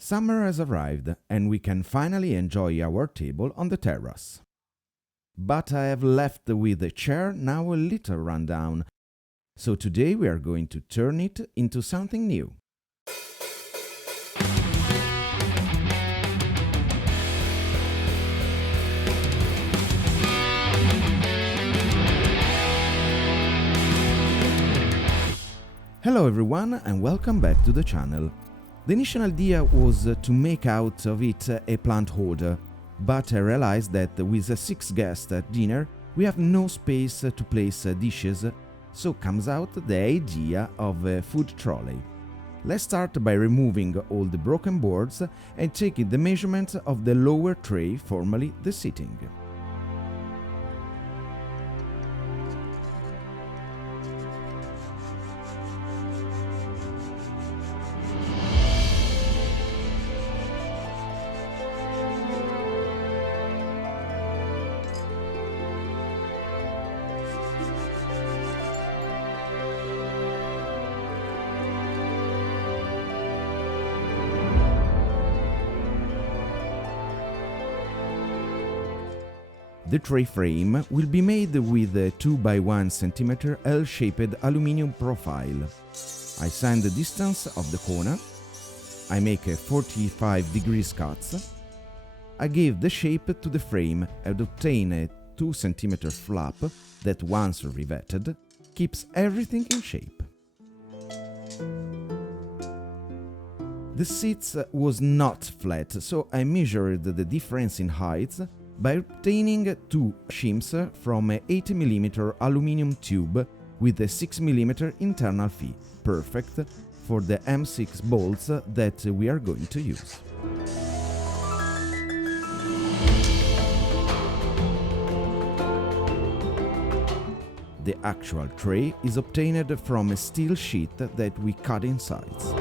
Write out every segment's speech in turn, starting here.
Summer has arrived and we can finally enjoy our table on the terrace. But I have left with the chair now a little rundown, so today we are going to turn it into something new. Hello everyone and welcome back to the channel. The initial idea was to make out of it a plant holder, but I realized that with 6 guests at dinner we have no space to place dishes, so comes out the idea of a food trolley. Let's start by removing all the broken boards and taking the measurement of the lower tray, formerly the seating. The tray frame will be made with a 2 by 1 cm L-shaped aluminium profile. I sign the distance of the corner. I make a 45 degrees cuts. I give the shape to the frame and obtain a 2 cm flap that, once riveted, keeps everything in shape. The seat was not flat, so I measured the difference in heights by obtaining 2 shims from a 80 mm aluminium tube with a 6 mm internal fee, perfect for the M6 bolts that we are going to use. The actual tray is obtained from a steel sheet that we cut in sides.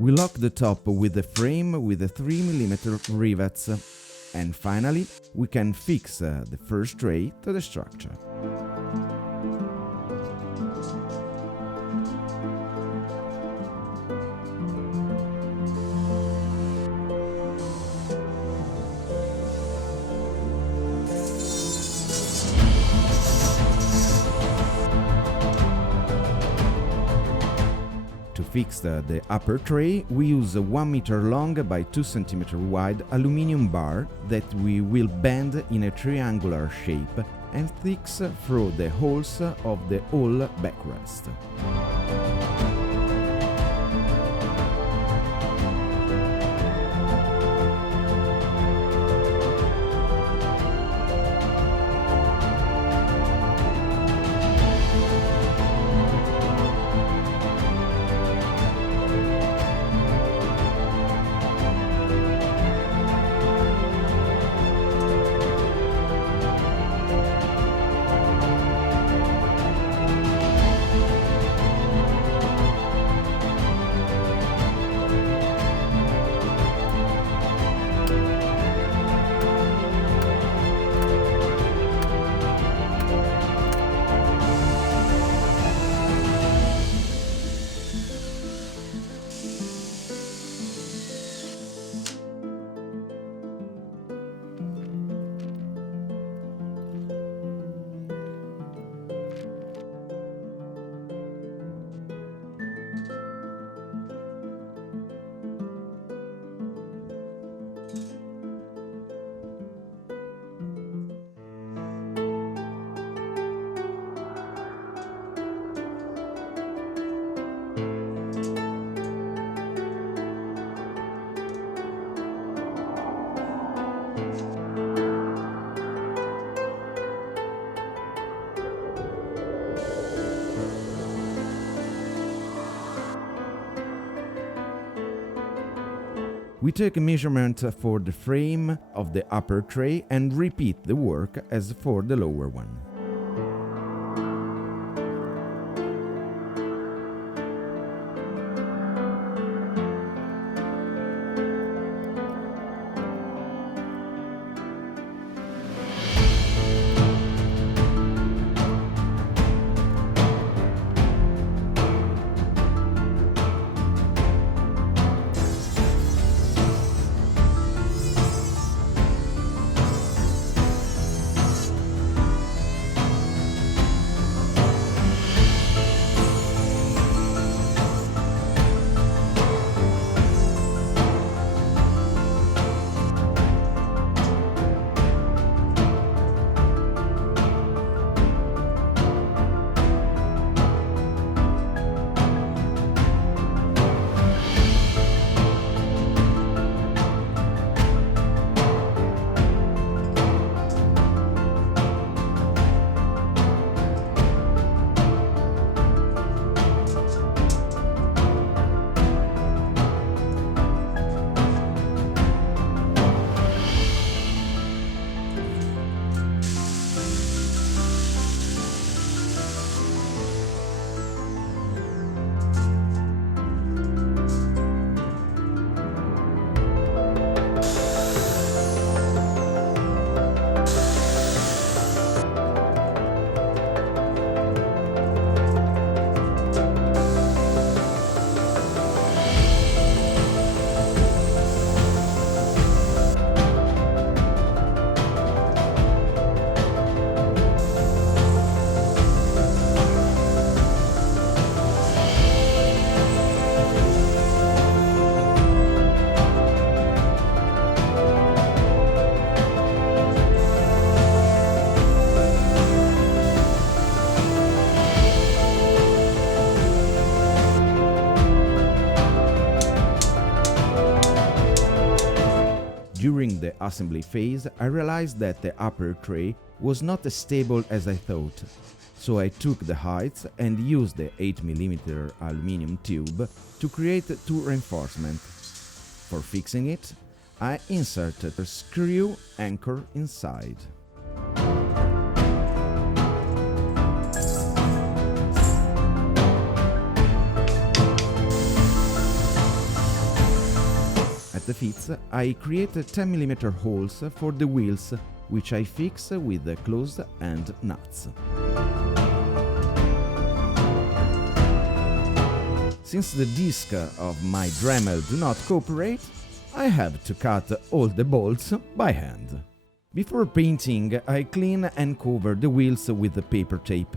We lock the top with the frame with the 3 mm rivets, and finally we can fix the first tray to the structure. To fix the upper tray, we use a 1 meter long by 2 cm wide aluminium bar that we will bend in a triangular shape and fix through the holes of the whole backrest. We take a measurement for the frame of the upper tray and repeat the work as for the lower one. During the assembly phase, I realized that the upper tray was not as stable as I thought, so I took the heights and used the 8mm aluminum tube to create two reinforcements. For fixing it, I inserted a screw anchor inside. At the fits, I created 10mm holes for the wheels, which I fix with the closed-end nuts. Since the discs of my Dremel do not cooperate, I have to cut all the bolts by hand. Before painting, I clean and cover the wheels with the paper tape.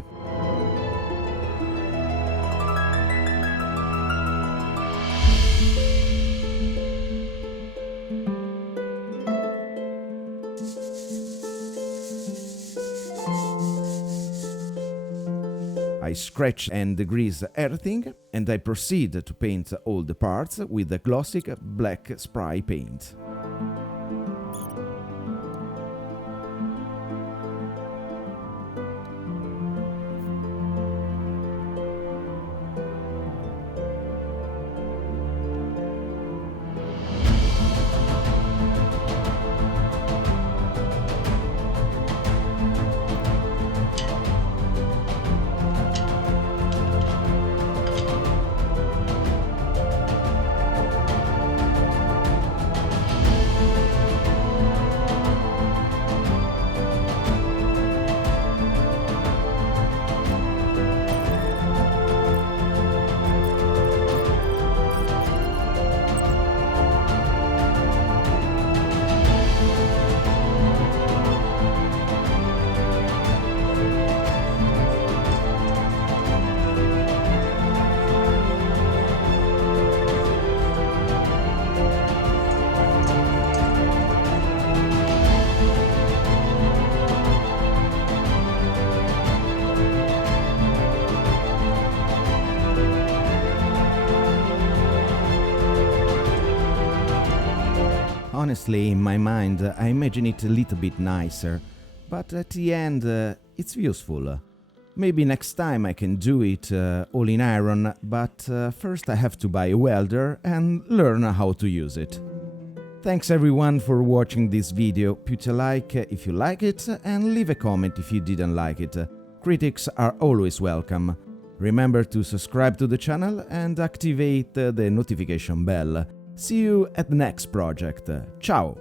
I scratch and grease everything, and I proceed to paint all the parts with the glossy black spray paint. Honestly, in my mind, I imagine it a little bit nicer, but at the end, it's useful. Maybe next time I can do it all in iron, but first I have to buy a welder and learn how to use it. Thanks everyone for watching this video. Put a like if you like it and leave a comment if you didn't like it. Critics are always welcome. Remember to subscribe to the channel and activate the notification bell. See you at the next project. Ciao!